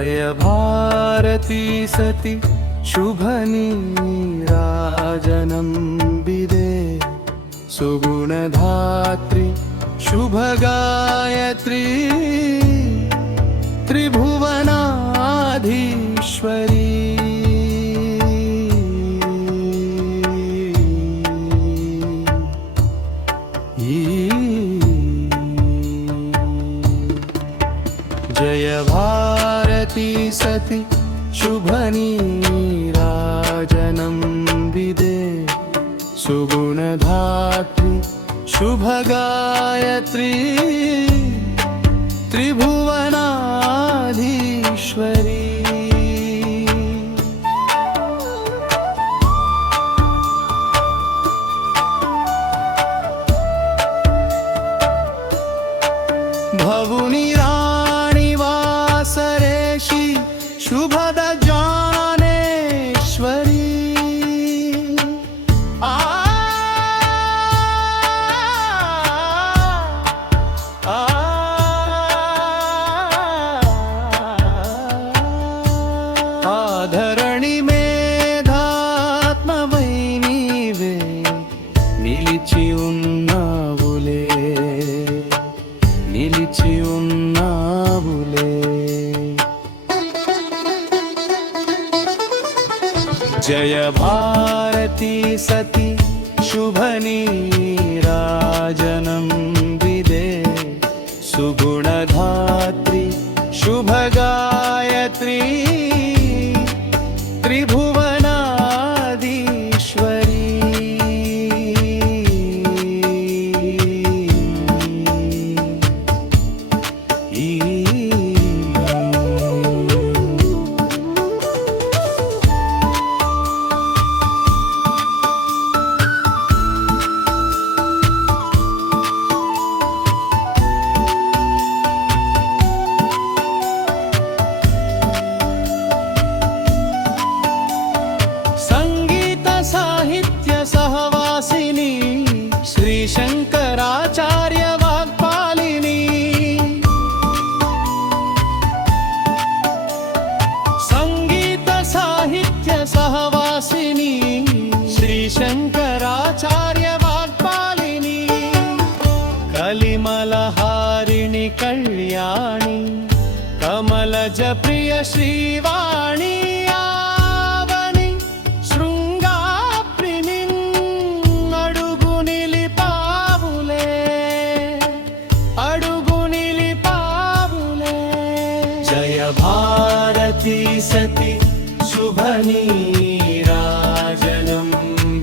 जय भारती सती शुभनीराजनं विदे सुगुणधात्री शुभगायत्री त्रिभुवनाधीश्वरी जय भारती सती शुभनीराजनं विदे सुगुणधात्री शुभगायत्री त्रिभुवनाधीश्वरी भवुनि शुभद जानेश्वरी आधरणि मेधात्मवै नीवे निलिचि उन्नावुले निलिचि उन्नावुले जय भारती सती शुभनीराजनं विदे सुगुणधात्री शुभगायत्री त्रिभुवनाधीश्वरी शंकराचार्य वाग्पालिनी संगीत साहित्य सहवासिनी श्री शंकराचार्य वाग्पालिनी कलिमलहारिणि कल्याणी कमलज प्रिय श्रीवाणी भारती सती शुभनीराजनं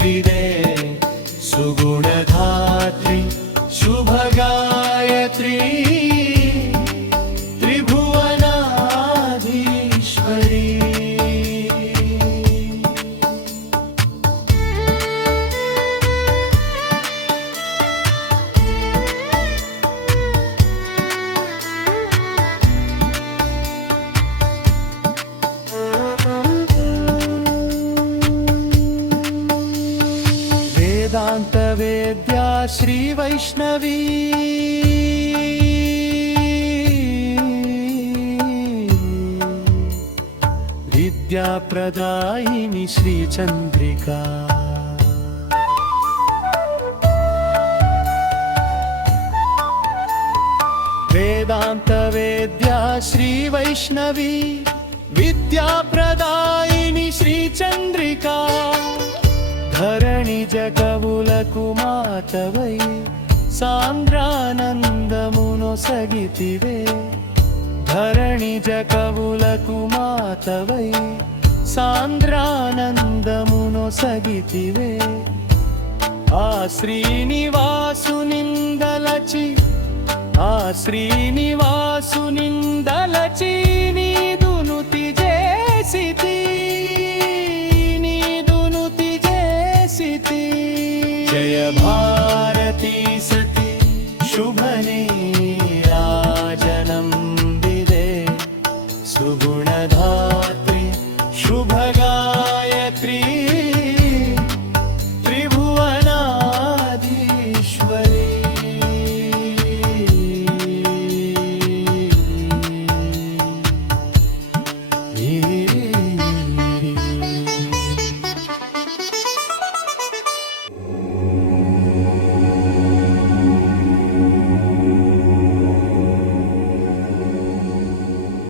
विदे सुगुणधात्री शुभगायत्री त्रिभुवनाधीश्वरी वेदांत वेद्या श्री वैष्णवी विद्या प्रदायिनी श्री चंद्रिका वेदांत वेद्या श्री वैष्णवी विद्या प्रदायिनी श्री चंद्रिका धरणि जगवुलकु मातवै सान्द्रानन्दमुनोसगितिवे धरणि जगवुलकु मातवै सान्द्रानन्दमुनोसगितिवे आ श्रीनिवासुनिन्दलचि आ श्रीनिवासुनिन्दलचि नीदुनुति जेसिति जय भारती